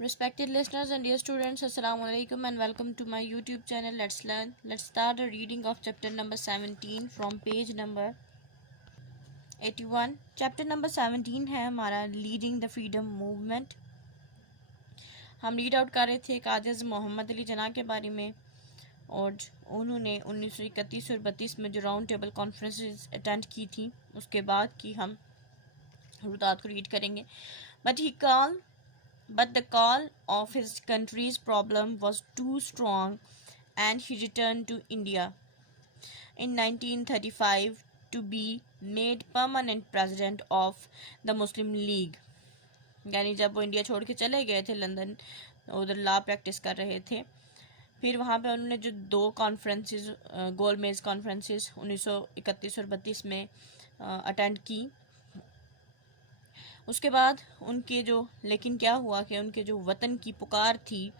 Respected listeners and dear students, Assalamu alaikum and welcome to my YouTube channel. Let's learn. Let's start the reading of chapter number 17 from page number 81. Chapter number 17 है हमारा leading the freedom movement. हम read out कर रहे थे कादिर मोहम्मद अली जना के बारे में और उन्होंने 1931 और 32 में जो राउंड टेबल कॉन्फ्रेंसेस अटेंड की थी उसके बाद की हम रुदात को रीड करेंगे. But the call of his country's problem was too strong and he returned to India in 1935 to be made permanent president of the Muslim League. यानी जब वो इंडिया छोड़ के चले गए थे लंदन, उधर लॉ प्रैक्टिस कर रहे थे, फिर वहाँ पे उन्होंने जो दो कॉन्फ्रेंसेस गोलमेज कॉन्फ्रेंसेस 1931 और 32 में अटेंड की. उसके बाद उनके लेकिन क्या हुआ कि उनके जो वतन की पुकार थी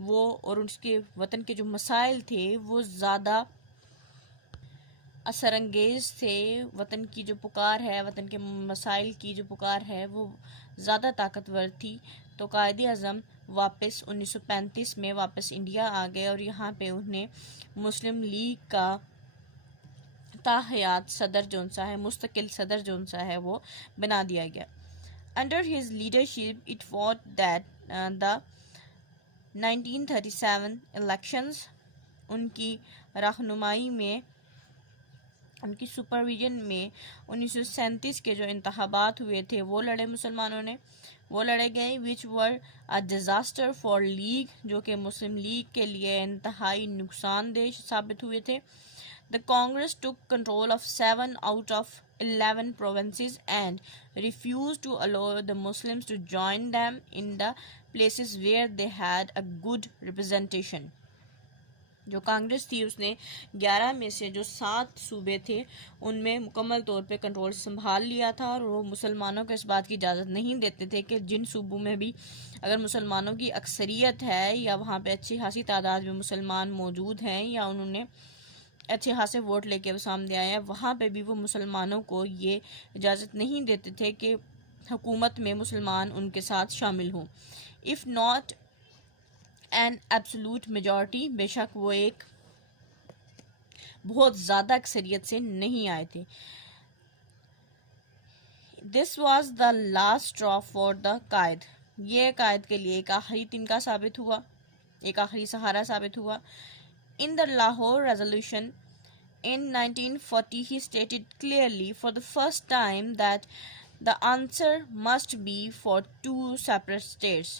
वो और उसके वतन के जो मसाइल थे वो ज़्यादा असरंगेज़ थे. वतन की जो पुकार है, वतन के मसाइल की जो पुकार है वो ज़्यादा ताकतवर थी. तो कायदे आज़म वापस 1935 में वापस इंडिया आ गए और यहाँ पे उन्हें मुस्लिम लीग का ताहयात सदर जोन सा है, मुस्तकिल सदर जोन सा है, वो बना दिया गया. Under his leadership, it fought that the 1937 elections, उनकी रहनुमाई में, उनकी सुपरविजन में 1937 के जो इंतखाबात हुए थे वो लड़े मुसलमानों ने, वो लड़े गए. विच वर अ डिज़ास्टर फॉर लीग, जो कि मुस्लिम लीग के लिए इंतहाई नुकसानदेह साबित हुए थे. The Congress took control of 7 out of 11 provinces and refused to allow the Muslims to join them in the places where they had a good representation. जो कांग्रेस थी उसने 11 में से जो 7 सूबे थे उनमें मुकम्मल तौर पे कंट्रोल संभाल लिया था और वो मुसलमानों को इस बात की इजाज़त नहीं देते थे कि जिन सूबों में भी अगर मुसलमानों की अक्सरियत है या वहाँ पे अच्छी खासी तादाद में मुसलमान मौजूद हैं या उन्होंने अच्छे खासे वोट लेके सामने आए हैं, वहाँ पे भी वो मुसलमानों को ये इजाज़त नहीं देते थे कि हुकूमत में मुसलमान उनके साथ शामिल हों. If not an absolute majority, बेशक वो एक बहुत ज़्यादा अक्सरियत से नहीं आए थे. This was the last straw for the Quaid, ये कायद के लिए एक आखिरी तिनका साबित हुआ, एक आखिरी सहारा साबित हुआ. In the Lahore resolution in 1940, he stated clearly for the first time that the answer must be for 2 separate states.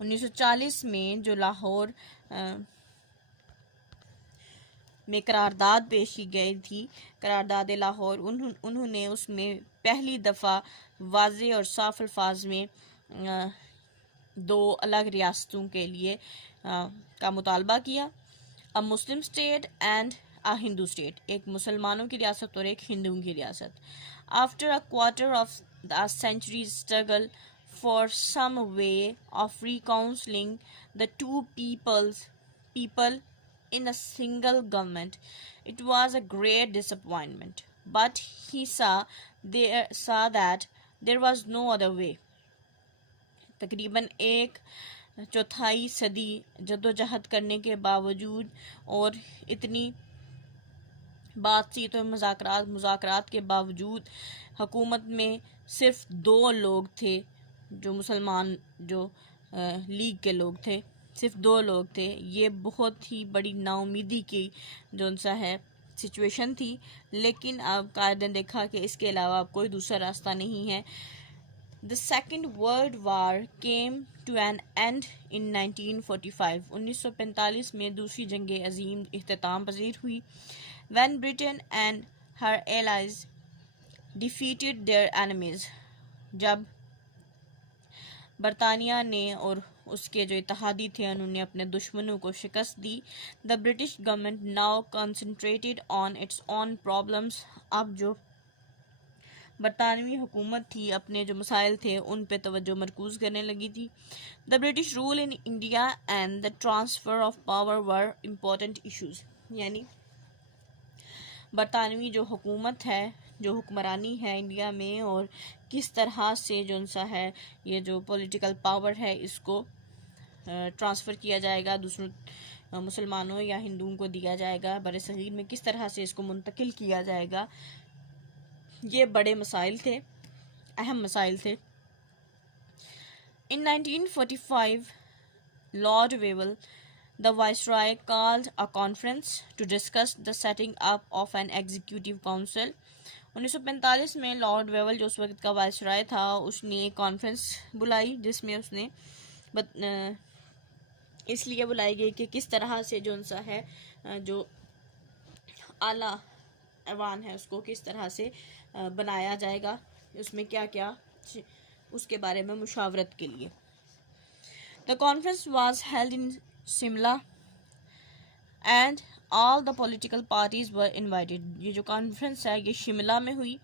1940 में जो लाहौर में करारदाद पेश की गई थी, करारदाद लाहौर, उन्होंने उसमें पहली दफ़ा वाज़े और साफ अल्फाज में 2 अलग रियासतों के लिए का मुतालबा किया. A Muslim state and a Hindu state, एक मुसलमानों की रियासत और एक हिंदुओं की रियासत. After a quarter of the century struggle for some way of reconciling the 2 people in a single government, it was a great disappointment, but he saw that there was no other way. तकरीबन 1/4 सदी जद्दोजहद करने के बावजूद और इतनी बातचीत और मुज़ाकरात के बावजूद हुकूमत में सिर्फ 2 लोग थे जो मुसलमान, जो लीग के लोग थे, सिर्फ 2 लोग थे. ये बहुत ही बड़ी नाउमीदी की जो सा है सिचुएशन थी, लेकिन अब कायदे ने देखा कि इसके अलावा अब कोई दूसरा रास्ता नहीं है. The Second World War came to an end in 1945. 1945 में दूसरी जंग अजीम इख्तिताम पजीर हुई. When Britain and her allies defeated their enemies, जब बरतानिया ने और उसके जो इत्तेहादी थे उन्होंने अपने दुश्मनों को शिकस्त दी. The British government now concentrated on its own problems. अब जो बरतानवी हुकूमत थी अपने जो मसाइल थे उन पे तवज्जो मरकूज़ करने लगी थी. The British rule in India and the transfer of power were important issues, यानी बरतानवी जो हुकूमत है जो हुक्मरानी है इंडिया में और किस तरह से जो सा है ये जो पॉलिटिकल पावर है इसको ट्रांसफ़र किया जाएगा, दूसरों मुसलमानों या हिंदुओं को दिया जाएगा, बड़े सगीर में किस तरह से इसको मुंतकिल किया जाएगा, ये बड़े मसाइल थे, अहम मसाइल थे। In 1945, Lord Wavell, the Viceroy, called a conference to discuss the setting up of an executive council. 1945 में लॉर्ड वेवल जो उस वक्त का वाइसराय था उसने एक कॉन्फ्रेंस बुलाई जिसमें उसने इसलिए बुलाई गई कि किस तरह से जो सा है जो आला ऐवान है उसको किस तरह से बनाया जाएगा, उसमें क्या क्या उसके बारे में मुशावरत के लिए। The conference was held in Shimla and all the political parties were invited. ये जो कॉन्फ्रेंस है ये शिमला में हुई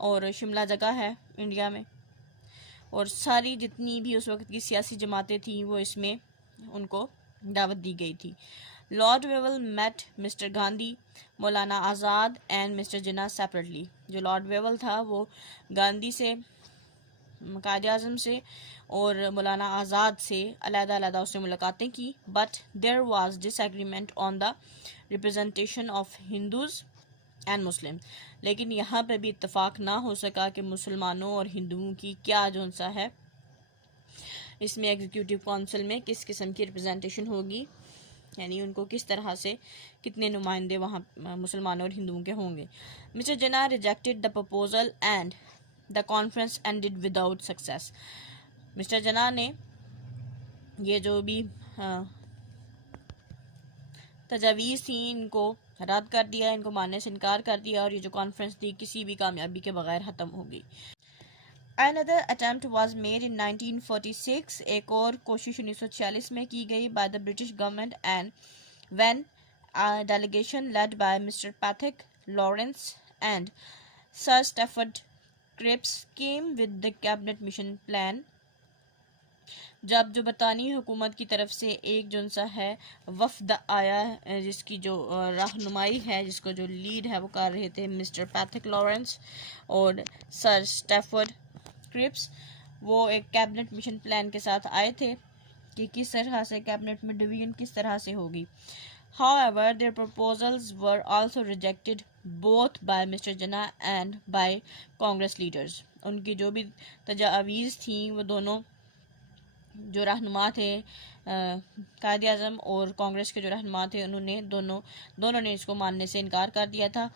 और शिमला जगह है इंडिया में, और सारी जितनी भी उस वक्त की सियासी जमातें थीं वो इसमें उनको दावत दी गई थी। Lord Wavell met mister Gandhi, Maulana Azad and mister Jinnah separately. जो लॉर्ड वेवल था वो गांधी से, कायद आज़म से और मौलाना आज़ाद से अलग-अलग उसने मुलाकातें की, but there was disagreement on the representation of Hindus and Muslim. लेकिन यहाँ पे भी इत्तेफाक ना हो सका कि मुसलमानों और हिंदुओं की क्या जो सा है इसमें एग्जीक्यूटिव काउंसिल में किस किस्म की रिप्रेजेंटेशन होगी, यानी उनको किस तरह से कितने नुमाइंदे वहाँ मुसलमानों और हिंदुओं के होंगे। Mister Jinnah rejected the proposal and the conference ended without success. Mister Jinnah ने ये जो भी तजावीज़ थी इनको रद्द कर दिया, इनको मानने से इनकार कर दिया, और ये जो कॉन्फ्रेंस थी किसी भी कामयाबी के बगैर ख़त्म हो गई। Another attempt was made in 1946. एक और कोशिश 1946 में की गई by the British government, and when a delegation led by Mr. Patrick Lawrence and Sir Stafford Cripps came with the cabinet mission plan. जब जो बरतानी हुकूमत की तरफ से एक जो सा है वफ्द आया जिसकी जो रहनुमाई है, जिसको जो लीड है वो कर रहे थे मिस्टर पैट्रिक लॉरेंस और सर स्टैफर्ड क्रिप्स, वो एक कैबिनेट मिशन प्लान के साथ आए थे कि किस तरह से कैबिनेट में डिवीजन किस तरह से होगी। However, their proposals were also rejected both by Mr. Jinnah and by Congress leaders. उनकी जो भी तजावीज़ थी वो दोनों जो रहनुमा थे कायद आज़म और कांग्रेस के जो रहनुमा थे उन्होंने दोनों ने इसको मानने से इनकार कर दिया था।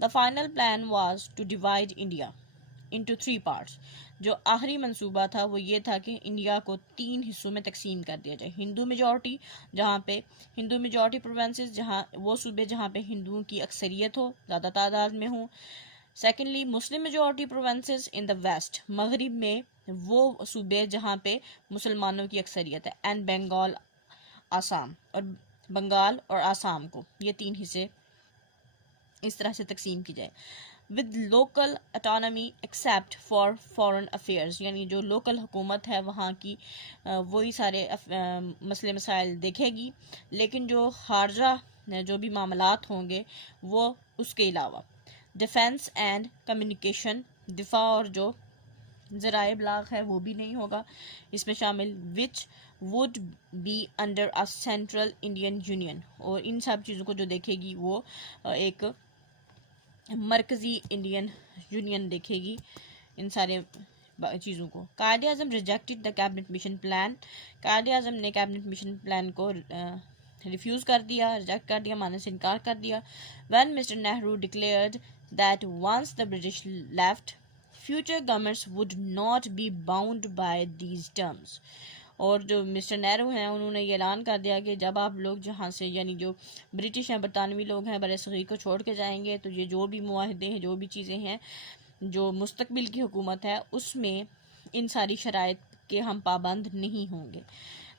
The final plan was to divide India into 3 parts. जो आखिरी मंसूबा था वो ये था कि इंडिया को 3 हिस्सों में तकसीम कर दिया जाए। हिंदू मेजॉरिटी, जहाँ पे हिंदू मेजॉरिटी प्रोविंसेस, जहाँ वो सूबे जहाँ पे हिंदुओं की अक्सरियत हो, ज़्यादा तादाद में हो। Secondly Muslim majority provinces in the west, मगरिब में वो सूबे जहाँ पे मुसलमानों की अक्सरियत है, एंड बंगाल आसाम, और बंगाल और आसाम को ये 3 हिस्से इस तरह से तकसीम की जाए। With local autonomy except for foreign affairs, यानी जो लोकल हुकूमत है वहाँ की वही सारे मसले मसाइल देखेगी, लेकिन जो खारजा जो भी मामलात होंगे वो उसके अलावा। डिफेंस एंड कम्युनिकेशन, दिफा और जो ज़राए इब्लाग है वो भी नहीं होगा इसमें शामिल, which would be under a central Indian union, और इन सब चीज़ों को जो देखेगी वो एक मरकज़ी इंडियन यूनियन देखेगी इन सारे चीज़ों को। Quaid Azam rejected the cabinet mission plan, Quaid Azam ने कैबिनेट मिशन प्लान को रिफ्यूज़ कर दिया, रिजेक्ट कर दिया, मानने से इनकार कर दिया। When mister Nehru declared that once the British left future governments would not be bound by these terms, और जो मिस्टर नेहरू हैं उन्होंने ये ऐलान कर दिया कि जब आप लोग जहाँ से, यानी जो ब्रिटिश हैं, बरतानवी लोग हैं, बरे सगीर को छोड़ के जाएंगे तो ये जो भी मुआहदे हैं, जो भी चीज़ें हैं, जो मुस्तकबिल की हुकूमत है उसमें इन सारी शराइत के हम पाबंद नहीं होंगे।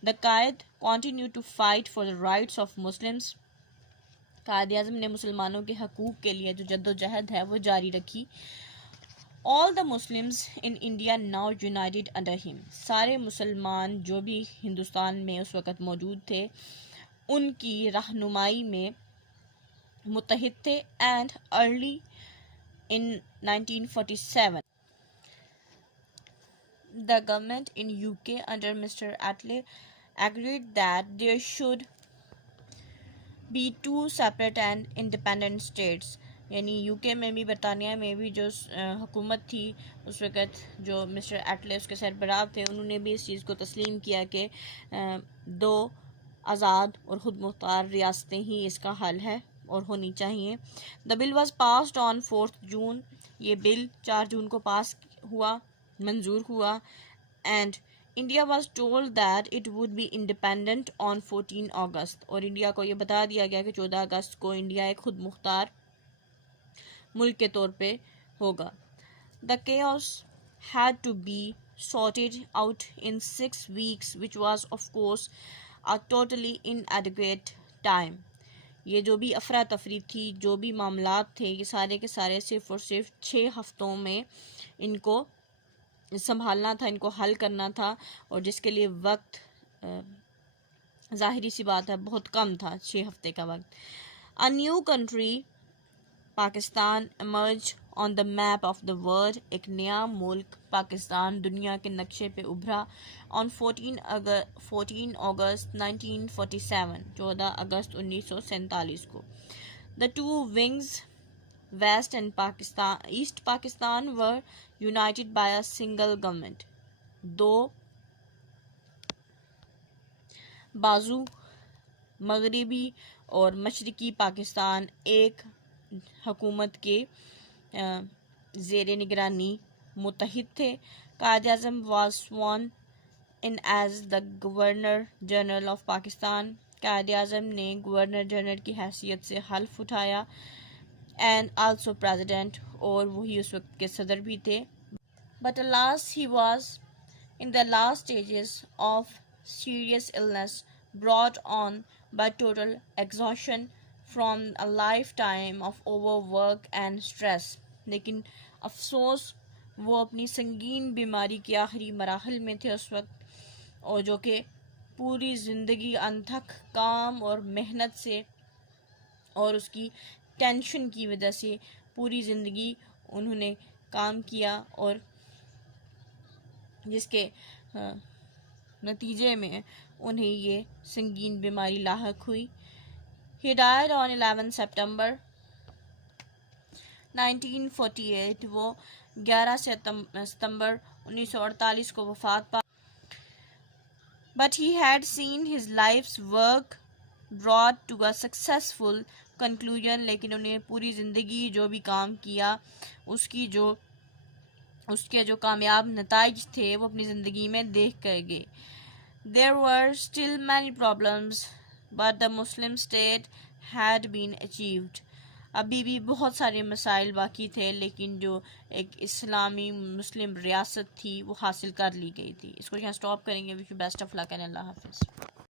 The Quaid continue to fight for the rights of Muslims, Quaid Azam ने मुसलमानों के हकूक़ के लिए जो जद्दोजहद है वो जारी रखी। All the Muslims in India now United under him, सारे मुसलमान जो भी हिंदुस्तान में उस वक़्त मौजूद थे उनकी रहनुमाई में मुत्तहिद थे। And early in 1947. The government in UK under Mr. Attlee agreed that there should be two separate and independent states. यानी यूके में भी बरतानिया में भी जो हुकूमत थी उस वक़्त जो मिस्टर एटले उसके सरबराह थे उन्होंने भी इस चीज़ को तस्लीम किया कि दो आज़ाद और ख़ुद मुख्तार रियासतें ही इसका हल है और होनी चाहिए. The bill was passed on 4 जून. ये बिल 4 जून को पास हुआ, मंजूर हुआ. And India was told that it would be independent on 14 अगस्त. और इंडिया को ये बता दिया गया कि 14 अगस्त को इंडिया एक खुद मुख्तार मुल्क के तौर पे होगा. The chaos had to be sorted out in 6 weeks which was of course a totally inadequate time. ये जो भी अफरा तफरी थी, जो भी मामलात थे, ये सारे के सारे सिर्फ और सिर्फ 6 हफ्तों में इनको संभालना था, इनको हल करना था. और जिसके लिए वक्त ज़ाहिरी सी बात है बहुत कम था, 6 हफ्ते का वक्त. A new country Pakistan emerged on the map of the world. एक नया मुल्क पाकिस्तान दुनिया के नक्शे पे उभरा on 14 अगस्त 1947, 14 अगस्त 1947 को. The two wings, West and East Pakistan, were united by a single government. दो बाजू मगरिबी और मशरकी पाकिस्तान एक हुकूमत के ज़ेर निगरानी मुत्तहिद थे. Quaid-e-Azam was sworn in as the governor general of Pakistan. Quaid-e-Azam ने गवर्नर जनरल की हैसियत से हल्फ उठाया. एंड आल्सो प्रेसिडेंट, और वही उस वक्त के सदर भी थे. But alas he was in the last stages of serious illness brought on by total exhaustion from a lifetime of overwork and stress. लेकिन अफसोस वो अपनी संगीन बीमारी के आखिरी मराहल में थे उस वक्त, और जो कि पूरी ज़िंदगी अनथक काम और मेहनत से और उसकी टेंशन की वजह से पूरी ज़िंदगी उन्होंने काम किया और जिसके नतीजे में उन्हें ये संगीन बीमारी लाहक हुई. He died on 11 September 1948. वो 11 सितंबर 1948 को वफात पा. But he had seen his life's work brought to a successful conclusion. लेकिन उन्हें पूरी ज़िंदगी जो भी काम किया उसके जो कामयाब नताइज थे वो अपनी ज़िंदगी में देख कर गए. There were still many problems, but the Muslim state had been achieved. अभी भी बहुत सारे मसाइल बाकी थे, लेकिन जो एक इस्लामी मुस्लिम रियासत थी वो हासिल कर ली गई थी. इसको यहाँ स्टॉप करेंगे. Wish you best of luck and अल्लाह हाफिज़.